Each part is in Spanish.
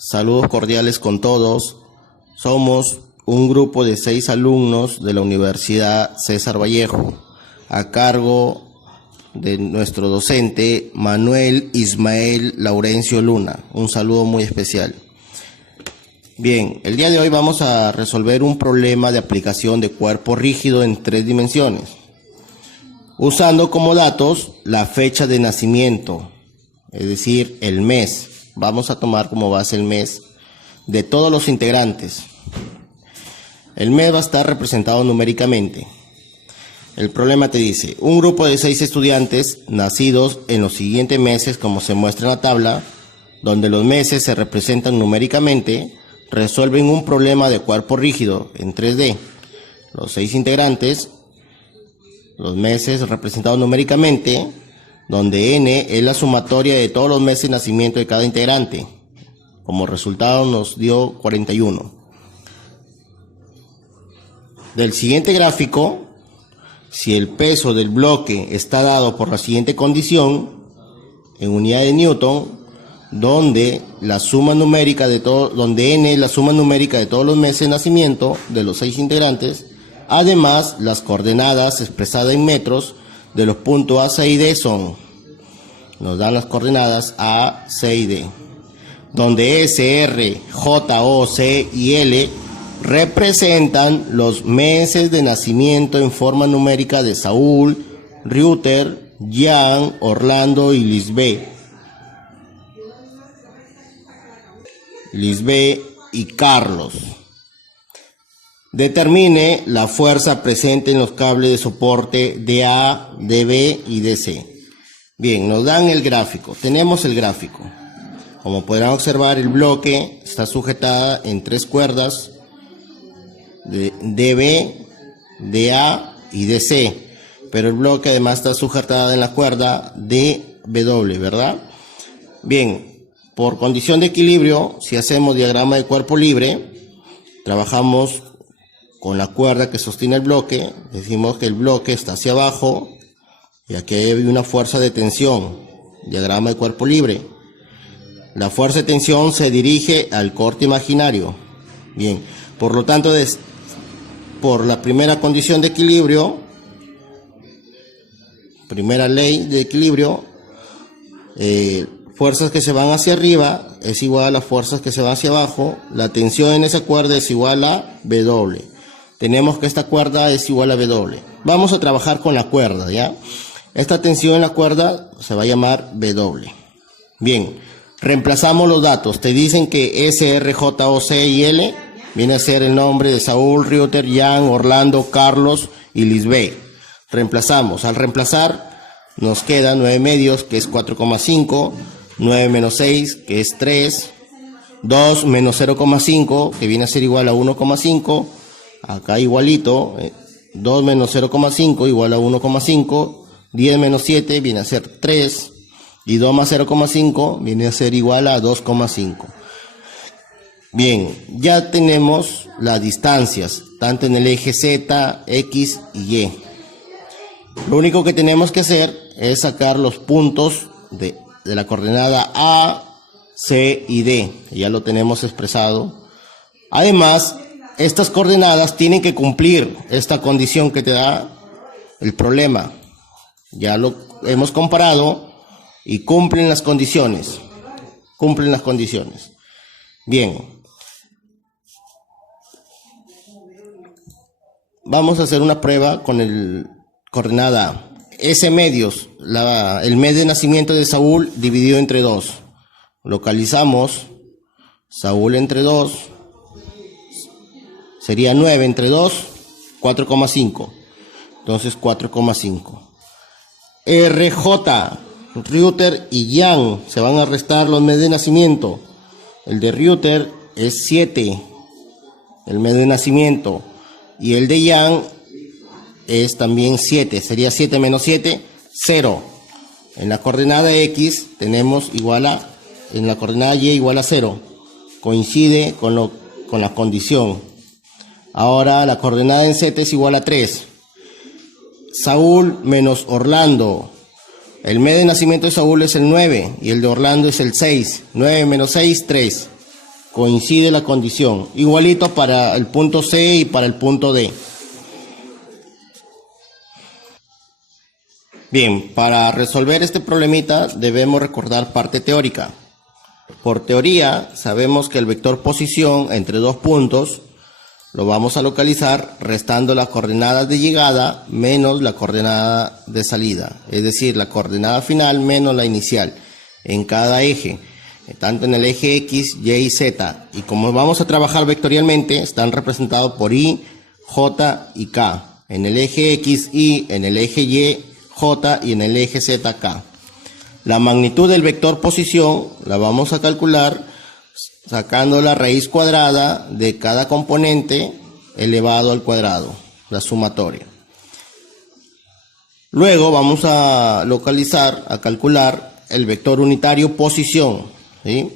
Saludos cordiales con todos. Somos un grupo de 6 alumnos de la Universidad César Vallejo, a cargo de nuestro docente Manuel Ismael Laurencio Luna. Un saludo muy especial. Bien, el día de hoy vamos a resolver un problema de aplicación de cuerpo rígido en 3 dimensiones, usando como datos la fecha de nacimiento, es decir, el mes. Vamos a tomar como base el mes de todos los integrantes. El mes va a estar representado numéricamente. El problema te dice, un grupo de 6 estudiantes nacidos en los siguientes meses, como se muestra en la tabla, donde los meses se representan numéricamente, resuelven un problema de cuerpo rígido en 3D. Los 6 integrantes, los meses representados numéricamente, donde n es la sumatoria de todos los meses de nacimiento de cada integrante. Como resultado nos dio 41. Del siguiente gráfico, si el peso del bloque está dado por la siguiente condición, en unidad de Newton, donde la suma numérica de todo, donde n es la suma numérica de todos los meses de nacimiento de los 6 integrantes, además las coordenadas expresadas en metros de los puntos A, C y D nos dan las coordenadas A, C y D, donde S, R, J, O, C y L representan los meses de nacimiento en forma numérica de Saúl, Reuter, Jan, Orlando y Lisbeth y Carlos. Determine la fuerza presente en los cables de soporte DA, DB y DC. Bien, nos dan el gráfico. Tenemos el gráfico. Como podrán observar, el bloque está sujetada en 3 cuerdas de DB, DA y DC. Pero el bloque además está sujetada en la cuerda DW, ¿verdad? Bien, por condición de equilibrio, si hacemos diagrama de cuerpo libre, trabajamos con la cuerda que sostiene el bloque, decimos que el bloque está hacia abajo y aquí hay una fuerza de tensión, diagrama de cuerpo libre. La fuerza de tensión se dirige al corte imaginario. Bien, por lo tanto, por la primera condición de equilibrio, primera ley de equilibrio, fuerzas que se van hacia arriba es igual a las fuerzas que se van hacia abajo. La tensión en esa cuerda es igual a W. Tenemos que esta cuerda es igual a W. Vamos a trabajar con la cuerda, ¿ya? Esta tensión en la cuerda se va a llamar W. Bien, reemplazamos los datos. Te dicen que S, R, J, O, C y L viene a ser el nombre de Saúl, Reuter, Jan, Orlando, Carlos y Lisbeth. Reemplazamos. Al reemplazar nos queda 9 medios, que es 4,5, 9 menos 6, que es 3, 2 menos 0,5, que viene a ser igual a 1,5, acá igualito, 2 menos 0,5 igual a 1,5, 10 menos 7 viene a ser 3, y 2 más 0,5 viene a ser igual a 2,5. Bien, ya tenemos las distancias, tanto en el eje Z, X y Y. Lo único que tenemos que hacer es sacar los puntos de la coordenada A, C y D. Ya lo tenemos expresado. Además, estas coordenadas tienen que cumplir esta condición que te da el problema. Ya lo hemos comparado y cumplen las condiciones. Cumplen las condiciones. Bien. Vamos a hacer una prueba con el coordenada A. S medios, el mes de nacimiento de Saúl dividido entre 2. Localizamos Saúl entre 2. Sería 9 entre 2, 4,5. Entonces 4,5. RJ, Reuter y Jan, se van a restar los meses de nacimiento. El de Reuter es 7, el mes de nacimiento. Y el de Jan es también 7, sería 7 menos 7, 0. En la coordenada X tenemos igual a, en la coordenada Y igual a 0. Coincide con la condición. Ahora la coordenada en Z es igual a 3. Saúl menos Orlando. El mes de nacimiento de Saúl es el 9 y el de Orlando es el 6. 9 menos 6, 3. Coincide la condición. Igualito para el punto C y para el punto D. Bien, para resolver este problemita debemos recordar parte teórica. Por teoría, sabemos que el vector posición entre dos puntos lo vamos a localizar restando las coordenadas de llegada menos la coordenada de salida. Es decir, la coordenada final menos la inicial en cada eje, tanto en el eje X, Y y Z. Y como vamos a trabajar vectorialmente, están representados por I, J y K. En el eje X, Y, en el eje Y, J y en el eje Z, K. La magnitud del vector posición la vamos a calcular sacando la raíz cuadrada de cada componente elevado al cuadrado, la sumatoria. Luego vamos a calcular el vector unitario posición, ¿sí?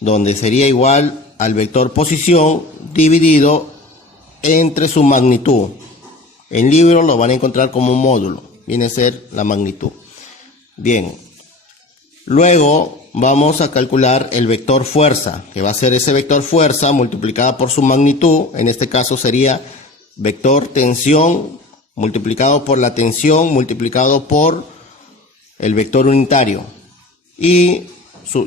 Donde sería igual al vector posición dividido entre su magnitud. En libro lo van a encontrar como un módulo, viene a ser la magnitud. Bien, luego vamos a calcular el vector fuerza, que va a ser ese vector fuerza multiplicada por su magnitud. En este caso sería vector tensión multiplicado por la tensión multiplicado por el vector unitario. Y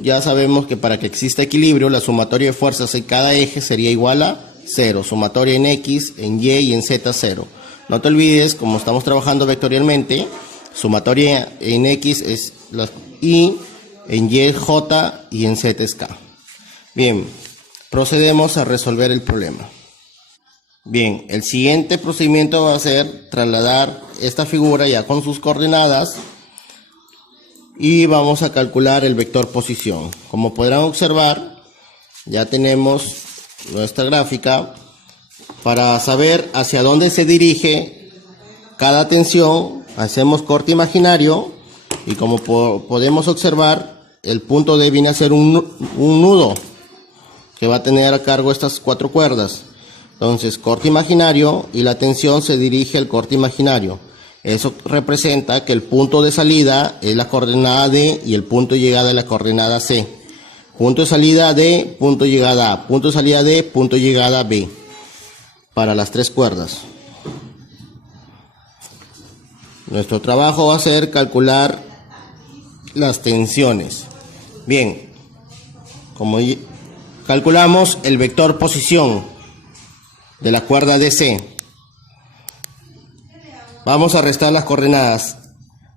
ya sabemos que para que exista equilibrio, la sumatoria de fuerzas en cada eje sería igual a 0. Sumatoria en X, en Y y en Z, 0. No te olvides, como estamos trabajando vectorialmente, sumatoria en X es la I, en Y es J y en Z es K. Bien, procedemos a resolver el problema. Bien, el siguiente procedimiento va a ser trasladar esta figura ya con sus coordenadas y vamos a calcular el vector posición. Como podrán observar, ya tenemos nuestra gráfica para saber hacia dónde se dirige cada tensión. Hacemos corte imaginario y como podemos observar, el punto D viene a ser un nudo que va a tener a cargo estas 4 cuerdas. Entonces, corte imaginario y la tensión se dirige al corte imaginario. Eso representa que el punto de salida es la coordenada D y el punto de llegada es la coordenada C. Punto de salida D, punto de llegada A. Punto de salida D, punto de llegada B. Para las 3 cuerdas. Nuestro trabajo va a ser calcular las tensiones. Bien, como calculamos el vector posición de la cuerda DC, vamos a restar las coordenadas.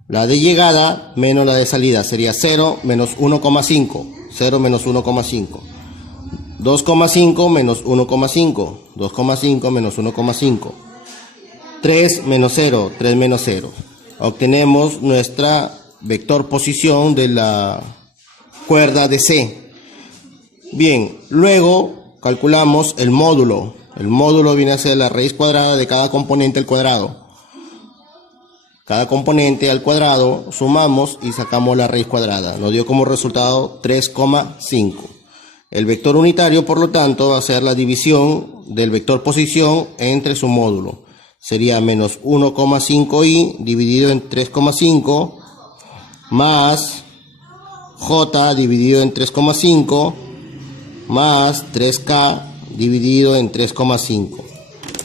La de llegada menos la de salida sería 0 menos 1,5. 0 menos 1,5. 2,5 menos 1,5. 2,5 menos 1,5. 3 menos 0. 3 menos 0. Obtenemos nuestra vector posición de la cuerda DC. Bien, luego calculamos el módulo. El módulo viene a ser la raíz cuadrada de cada componente al cuadrado. Cada componente al cuadrado sumamos y sacamos la raíz cuadrada. Nos dio como resultado 3,5. El vector unitario, por lo tanto, va a ser la división del vector posición entre su módulo. Sería menos 1,5i dividido en 3,5 más j dividido en 3,5 más 3k dividido en 3,5.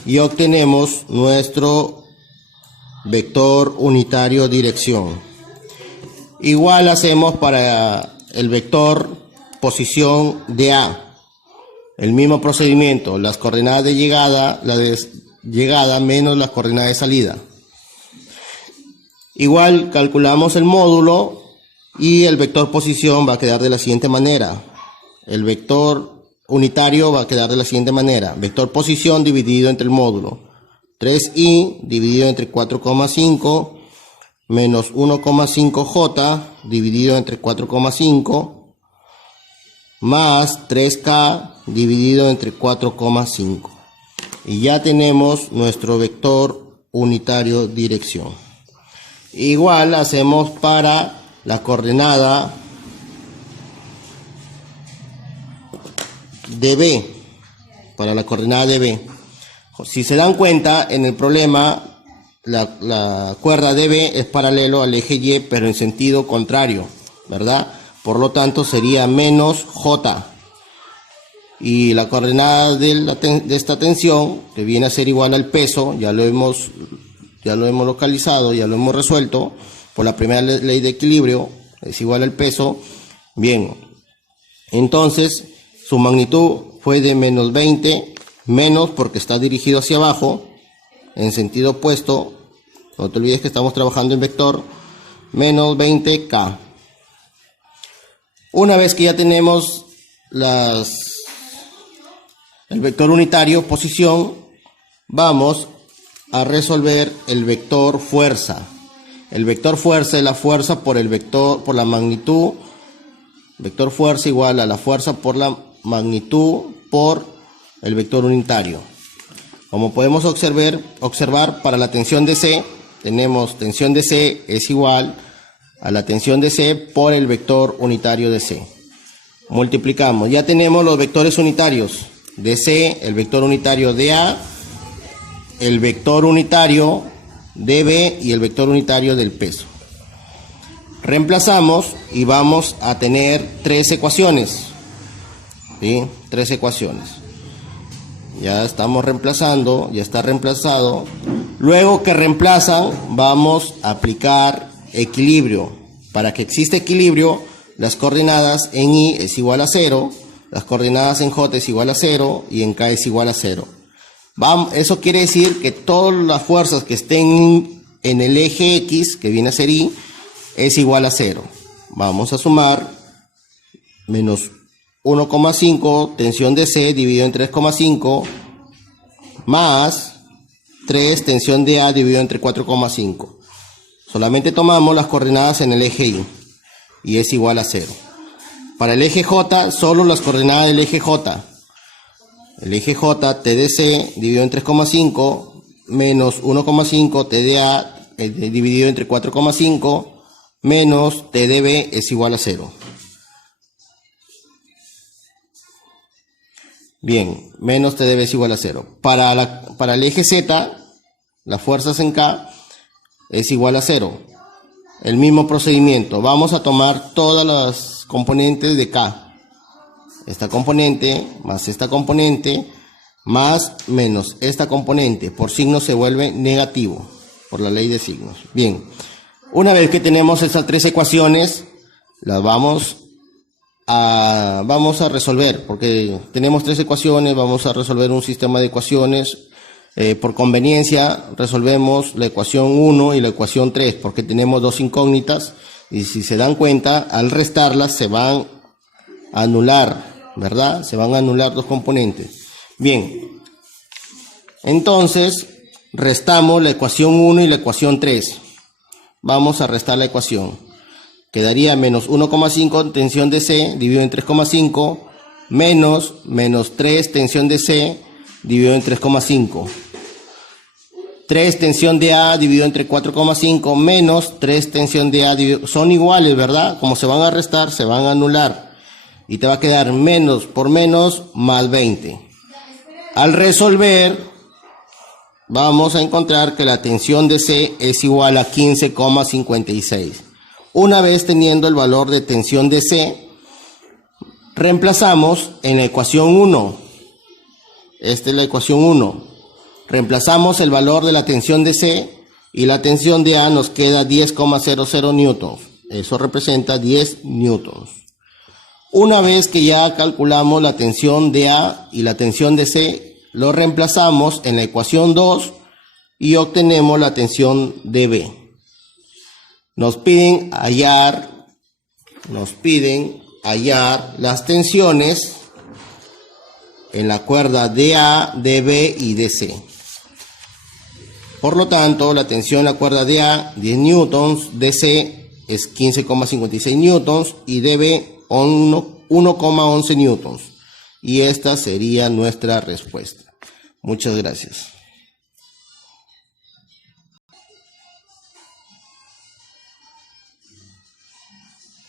Y obtenemos nuestro vector unitario dirección. Igual hacemos para el vector posición de A. El mismo procedimiento, las coordenadas de llegada, la de llegada menos las coordenadas de salida. Igual calculamos el módulo y el vector posición va a quedar de la siguiente manera. El vector unitario va a quedar de la siguiente manera. Vector posición dividido entre el módulo. 3i dividido entre 4,5 menos 1,5j dividido entre 4,5 más 3k dividido entre 4,5. Y ya tenemos nuestro vector unitario dirección. Igual hacemos para la coordenada de B. Para la coordenada de B. Si se dan cuenta, en el problema la cuerda DB es paralelo al eje Y, pero en sentido contrario, ¿verdad? Por lo tanto sería menos J. y la coordenada de esta tensión, que viene a ser igual al peso, ya lo hemos localizado, ya lo hemos resuelto por la primera ley de equilibrio, es igual al peso. Bien, entonces su magnitud fue de menos 20, menos porque está dirigido hacia abajo, en sentido opuesto, no te olvides que estamos trabajando en vector, menos 20K. Una vez que ya tenemos el vector unitario, posición, vamos a resolver el vector fuerza. El vector fuerza es la fuerza por el vector, por la magnitud. Vector fuerza igual a la fuerza por la magnitud por el vector unitario. Como podemos observar para la tensión de C, tenemos tensión de C es igual a la tensión de C por el vector unitario de C. Multiplicamos, ya tenemos los vectores unitarios de C, el vector unitario de A, el vector unitario de B y el vector unitario del peso. Reemplazamos y vamos a tener tres ecuaciones, ¿sí? Tres ecuaciones. Ya estamos reemplazando, ya está reemplazado. Luego que reemplazan, vamos a aplicar equilibrio. Para que exista equilibrio, las coordenadas en I es igual a 0, las coordenadas en J es igual a 0 y en K es igual a 0. Eso quiere decir que todas las fuerzas que estén en el eje X, que viene a ser I, es igual a 0. Vamos a sumar menos 1,5 tensión de C dividido en 3,5 más 3 tensión de A dividido entre 4,5. Solamente tomamos las coordenadas en el eje Y es igual a 0. Para el eje J, solo las coordenadas del eje J. El eje J, T de C dividido en 3,5 menos 1,5 T de A dividido entre 4,5 menos T de B es igual a 0. Bien, menos T de B es igual a 0. Para el eje Z, las fuerzas en K es igual a 0. El mismo procedimiento. Vamos a tomar todas las componentes de K. Esta componente más esta componente más menos esta componente. Por signo se vuelve negativo. Por la ley de signos. Bien. Una vez que tenemos esas tres ecuaciones, las vamos a resolver, porque tenemos tres ecuaciones, vamos a resolver un sistema de ecuaciones. Por conveniencia resolvemos la ecuación 1 y la ecuación 3, porque tenemos dos incógnitas, y si se dan cuenta, al restarlas se van a anular, ¿verdad? Se van a anular dos componentes. Bien, entonces restamos la ecuación 1 y la ecuación 3. Vamos a restar la ecuación. Quedaría menos 1,5 tensión de C dividido en 3,5 menos 3 tensión de C dividido en 3,5. 3 tensión de A dividido entre 4,5 menos 3 tensión de A dividido, son iguales, ¿verdad? Como se van a restar, se van a anular. Y te va a quedar menos por menos más 20. Al resolver, vamos a encontrar que la tensión de C es igual a 15,56. Una vez teniendo el valor de tensión de C, reemplazamos en la ecuación 1. Esta es la ecuación 1. Reemplazamos el valor de la tensión de C y la tensión de A nos queda 10,00 newtons. Eso representa 10 newtons. Una vez que ya calculamos la tensión de A y la tensión de C, lo reemplazamos en la ecuación 2 y obtenemos la tensión de B. Nos piden hallar las tensiones en la cuerda DA, DB y DC. Por lo tanto, la tensión en la cuerda DA, 10 newtons, DC es 15,56 newtons y DB 1,11 newtons. Y esta sería nuestra respuesta. Muchas gracias.